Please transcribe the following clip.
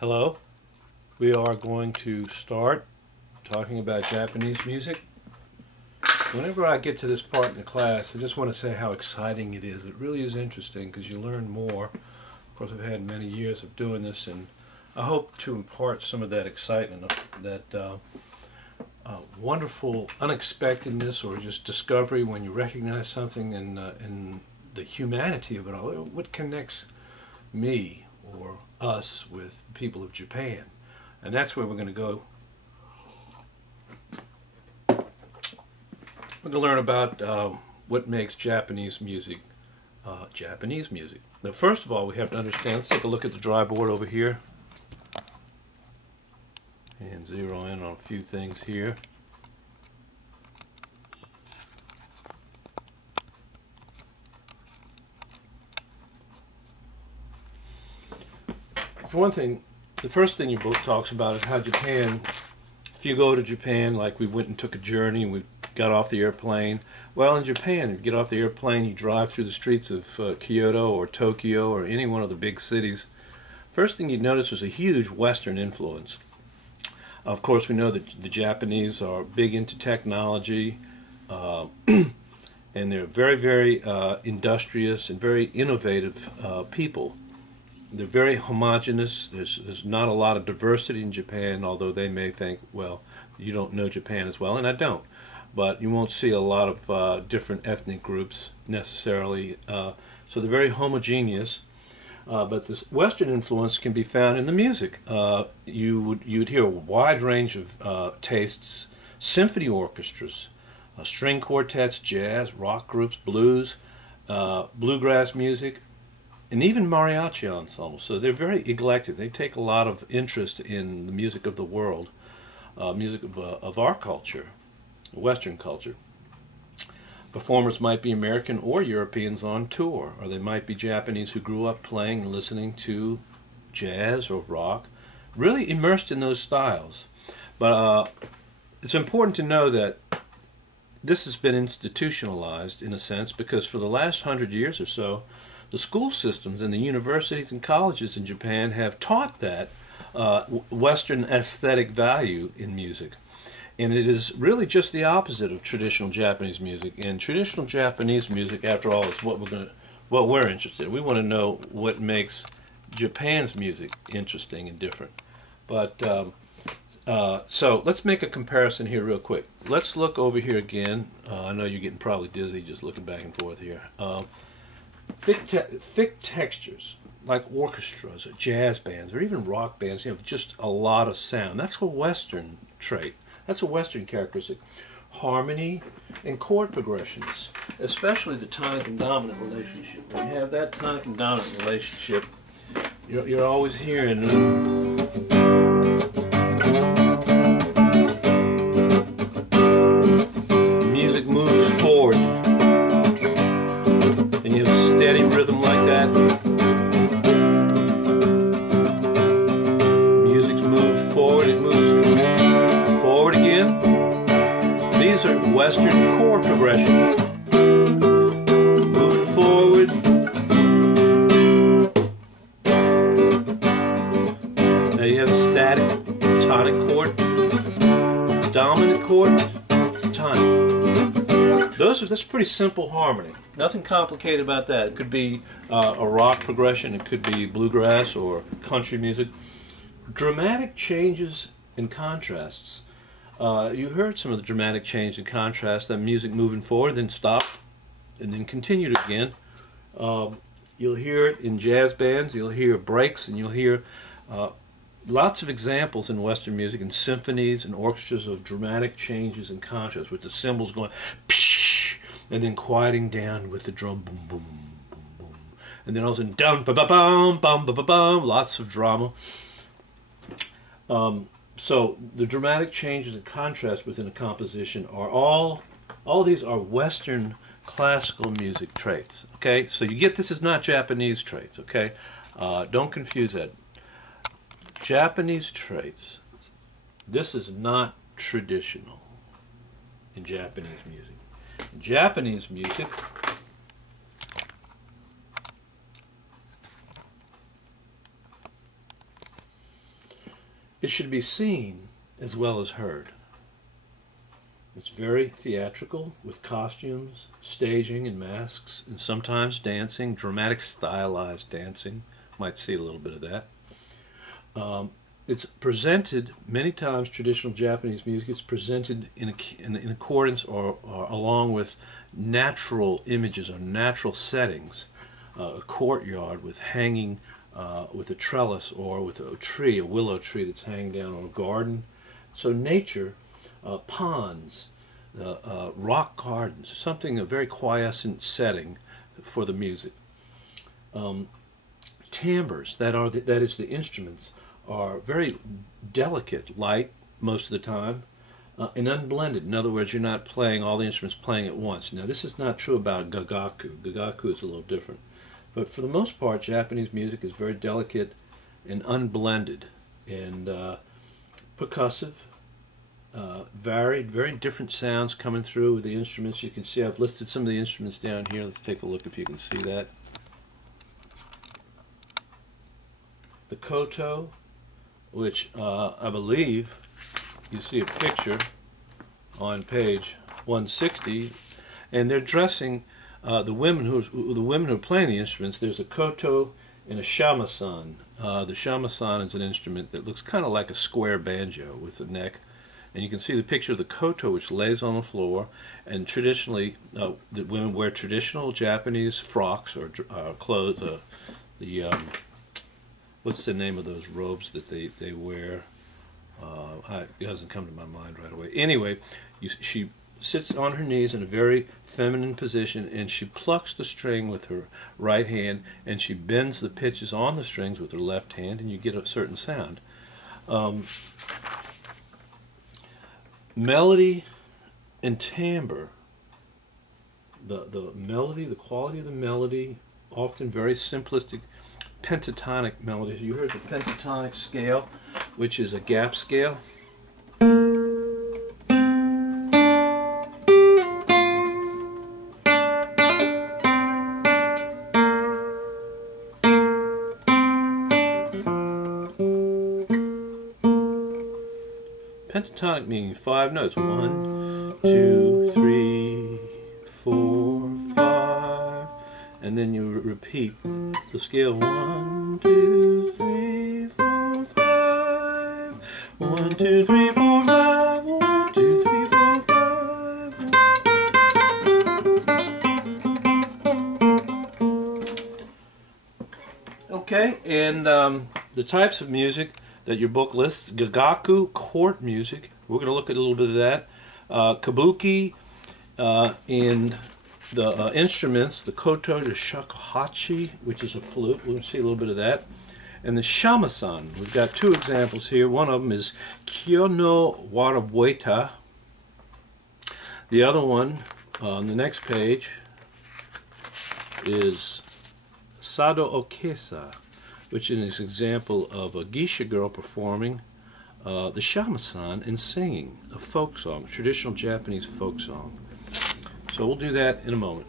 Hello, we are going to start talking about Japanese music. Whenever I get to this part in the class, I just want to say how exciting it is. It really is interesting because you learn more. Of course, I've had many years of doing this, and I hope to impart some of that excitement, that wonderful unexpectedness or just discovery when you recognize something in the humanity of it all. What connects me or us with people of Japan? And that's where we're going to go. We're going to learn about what makes Japanese music Japanese music. Now, first of all, we have to understand, let's take a look at the dry board over here and zero in on a few things here. For one thing, the first thing your book talks about is how Japan, if you go to Japan, like we went and took a journey and we got off the airplane. Well, in Japan, if you get off the airplane, you drive through the streets of Kyoto or Tokyo or any one of the big cities. First thing you'd notice is a huge Western influence. Of course, we know that the Japanese are big into technology, and they're very, very industrious and very innovative people. They're very homogeneous. There's not a lot of diversity in Japan, although they may think, well, you don't know Japan as well, and I don't. But you won't see a lot of different ethnic groups necessarily. So they're very homogeneous. But this Western influence can be found in the music. You'd hear a wide range of tastes: symphony orchestras, string quartets, jazz, rock groups, blues, bluegrass music, and even mariachi ensembles. So they're very eclectic. They take a lot of interest in the music of the world, music of our culture, Western culture. Performers might be American or Europeans on tour, or they might be Japanese who grew up playing and listening to jazz or rock, really immersed in those styles. But it's important to know that this has been institutionalized in a sense, because for the last 100 years or so, the school systems and the universities and colleges in Japan have taught that Western aesthetic value in music. And it is really just the opposite of traditional Japanese music. And traditional Japanese music, after all, is what we're interested in. We want to know what makes Japan's music interesting and different. But so let's make a comparison here real quick. Let's look over here again. I know you're getting probably dizzy just looking back and forth here. Thick textures, like orchestras or jazz bands or even rock bands, you have just a lot of sound. That's a Western trait. That's a Western characteristic. Harmony and chord progressions, especially the tonic and dominant relationship. When you have that tonic and dominant relationship, you're always hearing music moves forward, and you have a steady rhythm like that. Music's moved forward, it moves forward again. These are Western chord progressions. Moving forward. Now you have a static tonic chord, dominant chord, tonic. That's pretty simple harmony. Nothing complicated about that. It could be a rock progression, it could be bluegrass or country music. Dramatic changes and contrasts. You heard some of the dramatic change and contrast, that music moving forward, then stop, and then continued again. You'll hear it in jazz bands, you'll hear breaks, and you'll hear lots of examples in Western music, in symphonies and orchestras, of dramatic changes and contrasts, with the cymbals going psh, and then quieting down with the drum boom, boom, boom, boom. And then all of a sudden, dum, ba, ba, bum, bum, ba, ba, bum, lots of drama. So the dramatic changes and contrast within a composition are all these are Western classical music traits. Okay, so you get this is not Japanese traits. Okay, don't confuse that. Japanese traits. This is not traditional in Japanese music. In Japanese music, It should be seen as well as heard. It's very theatrical, with costumes, staging and masks, and sometimes dancing, dramatic stylized dancing. Might see a little bit of that. It's presented many times. Traditional Japanese music is presented in accordance or along with natural images or natural settings. A courtyard with hanging, with a trellis, or with a tree, a willow tree that's hanging down, or a garden. So nature, ponds, rock gardens, something, a very quiescent setting for the music. Timbres, that is the instruments, are very delicate, light most of the time, and unblended. In other words, you're not playing all the instruments playing at once. Now, this is not true about gagaku. Gagaku is a little different. But for the most part, Japanese music is very delicate and unblended and percussive, varied, very different sounds coming through with the instruments. You can see I've listed some of the instruments down here. Let's take a look if you can see that. The koto, which I believe you see a picture on page 160, and they're dressing the women who are playing the instruments. There's a koto and a shamisen. The shamisen is an instrument that looks kind of like a square banjo with a neck, and you can see the picture of the koto, which lays on the floor. And traditionally, the women wear traditional Japanese frocks or clothes. What's the name of those robes that they wear? It doesn't come to my mind right away. Anyway, she sits on her knees in a very feminine position, and she plucks the string with her right hand, and she bends the pitches on the strings with her left hand, and you get a certain sound. Melody and timbre, the melody, the quality of the melody, often very simplistic pentatonic melodies. You heard the pentatonic scale, which is a gap scale. Pentatonic meaning 5 notes. 1, 2, 3, 4, 5, and then you repeat the scale. 1, 2, 3, 4, 5. 1, 2, 3, 4, 5. 1, 2, 3, 4, 5. Okay, and the types of music that your book lists: gagaku, court music. We're going to look at a little bit of that. Kabuki, and the instruments, the koto, the shakuhachi, which is a flute. We'll see a little bit of that. And the shamisen. We've got 2 examples here. One of them is Kyo no Warabueta. The other one on the next page is Sado Okesa, which is an example of a geisha girl performing the shamisen and singing a folk song, traditional Japanese folk song. So we'll do that in a moment.